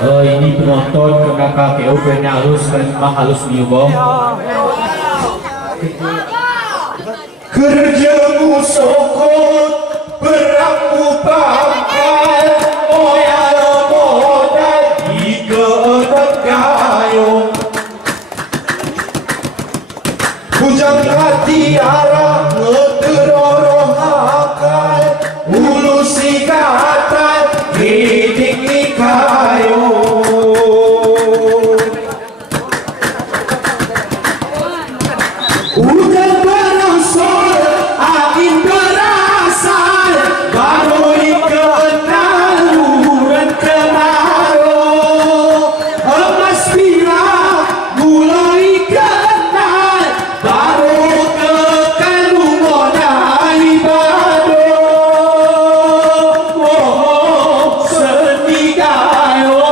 Ini penonton kena KKO kena halus dan halus ni bang. Kerjamu sokot beramu pangkal oya modal di keadaan gayung bujang hati arah ngeteroroh akal ulu sikatan hidik ni kayung hujan berasal angin berasal baroi kenal luran kemarau emas pirang mulai kenal baru kekalu modal bado seni gayo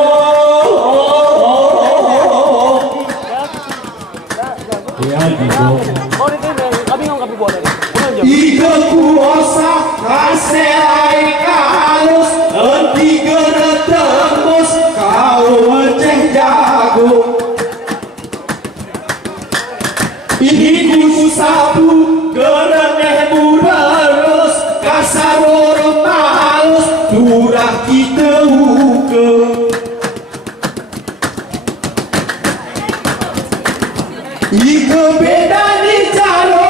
Ya gitu. Ika kuasa kaselai kalus enti gera tembus kau ceh jago ini ku sabu gera neh burarus kasaror malus durah kita uke ika beda ni jalo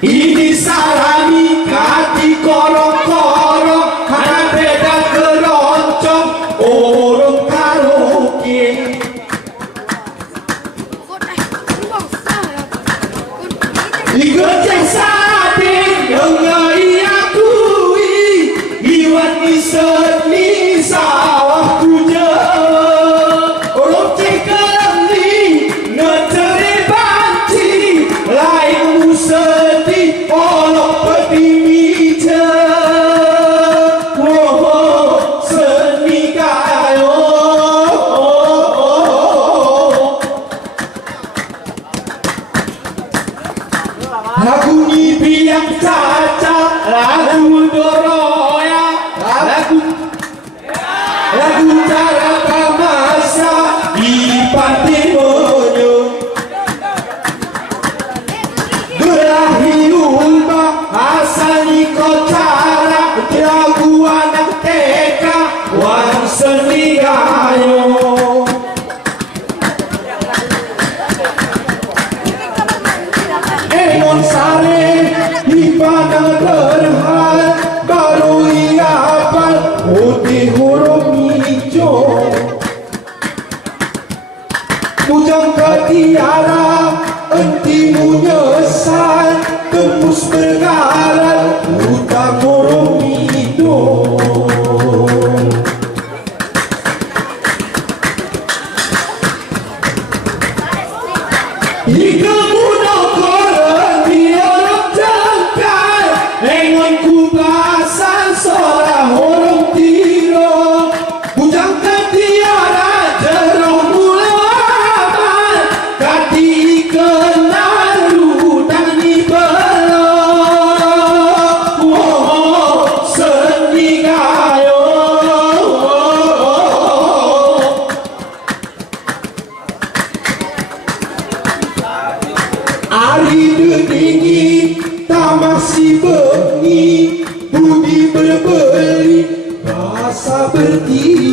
ini salami kati korong-korong karena beda keroncong orang karaoke igoceh sadin yang ngayakui iwan iset ni sawah kuja orang cekelang ni ngeceri banci lain museti olok peti mija seni kayo lagu ni biang caca lagu doroya lagu cara kamasa di pantai monyo berahi lumba asal niko cara lagu anak TK wan seni gayo Enon sale di pada berhal baru ia apal putih huruf hijau bujang ketiara entimu nyesal tembus bergaran utang huruf hijau Ika muda koran diorang jengkal Engon kubasan seorang orang tiro bujang ketiara jerong mula aman kati kenal rudang ni belok seni gayo Ari dingin tak masih bengi budi berbeli rasa bertiga